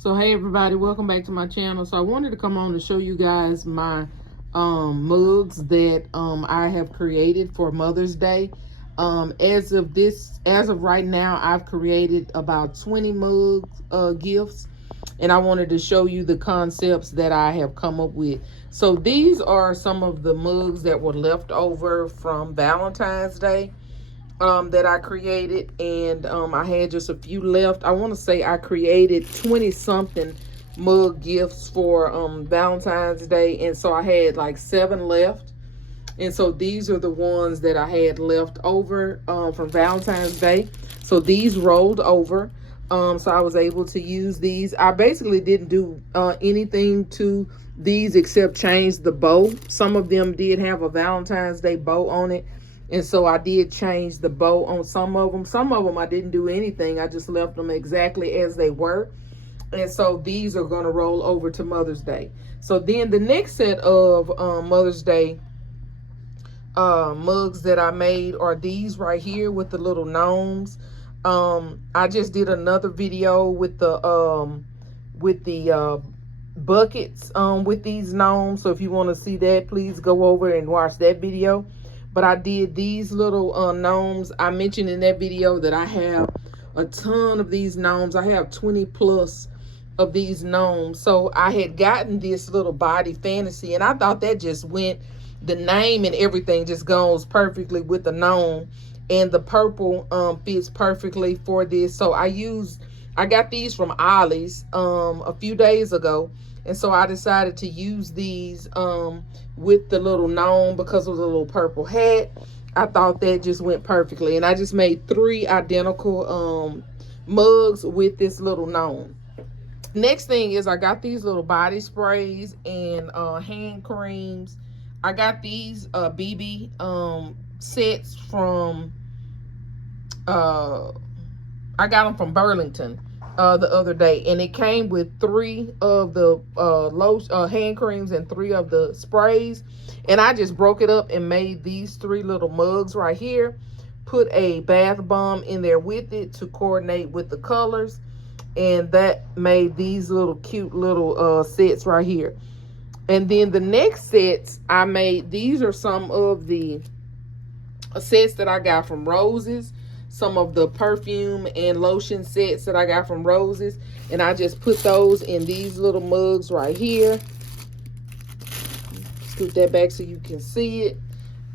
So hey everybody, welcome back to my channel. So I wanted to come on to show you guys my mugs that I have created for Mother's Day. As of right now, I've created about 20 mug gifts, and I wanted to show you the concepts that I have come up with. So these are some of the mugs that were left over from Valentine's Day that I created, and I had just a few left. I want to say I created 20 something mug gifts for Valentine's Day, and so I had like 7 left. And so these are the ones that I had left over from Valentine's Day. So these rolled over, so I was able to use these. I basically didn't do anything to these except change the bow. Some of them did have a Valentine's Day bow on it, and so I did change the bow on some of them. Some of them I didn't do anything. I just left them exactly as they were. And so these are going to roll over to Mother's Day. So then the next set of Mother's Day mugs that I made are these right here with the little gnomes. I just did another video with the buckets with these gnomes. So if you want to see that, please go over and watch that video. But I did these little gnomes. I mentioned in that video that I have a ton of these gnomes. I have 20 plus of these gnomes. So I had gotten this little body fantasy, and I thought that just went, the name and everything just goes perfectly with the gnome, and the purple fits perfectly for this. So I got these from Ollie's a few days ago, and so I decided to use these with the little gnome because of the little purple hat. I thought that just went perfectly, and I just made 3 identical mugs with this little gnome. Next thing is I got these little body sprays and hand creams. I got these BB sets from I got them from Burlington the other day, and it came with 3 of the hand creams and 3 of the sprays, and I just broke it up and made these 3 little mugs right here. Put a bath bomb in there with it to coordinate with the colors, and that made these little cute little sets right here. And then the next sets I made, these are some of the sets that I got from Roses, some of the perfume and lotion sets that I got from Roses, and I just put those in these little mugs right here. Scoot that back so you can see it.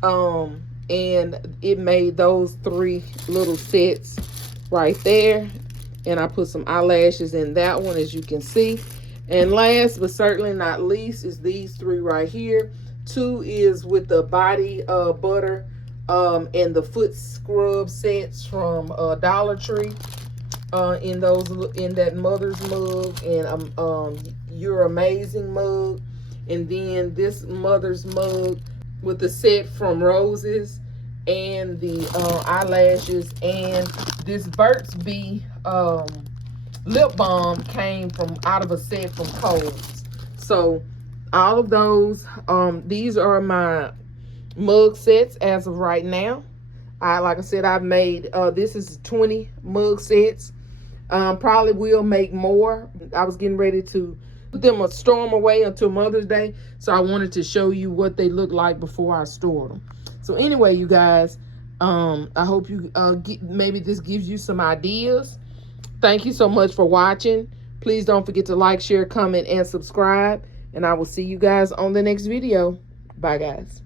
And it made those 3 little sets right there, and I put some eyelashes in that one, as you can see. And last but certainly not least is these 3 right here. 2 is with the body butter and the foot scrub sets from Dollar Tree in that Mother's mug, and You're Amazing mug. And then this Mother's mug with the set from Roses and the eyelashes, and this Burt's Bee lip balm came from out of a set from Kohl's. So all of those, these are my mug sets as of right now. Like I said, I've made this is 20 mug sets. Probably will make more. I was getting ready to put them store them away until Mother's Day, so I wanted to show you what they look like before I store them. So anyway, you guys, I hope you maybe this gives you some ideas. Thank you so much for watching. Please don't forget to like, share, comment, and subscribe. And I will see you guys on the next video. Bye, guys.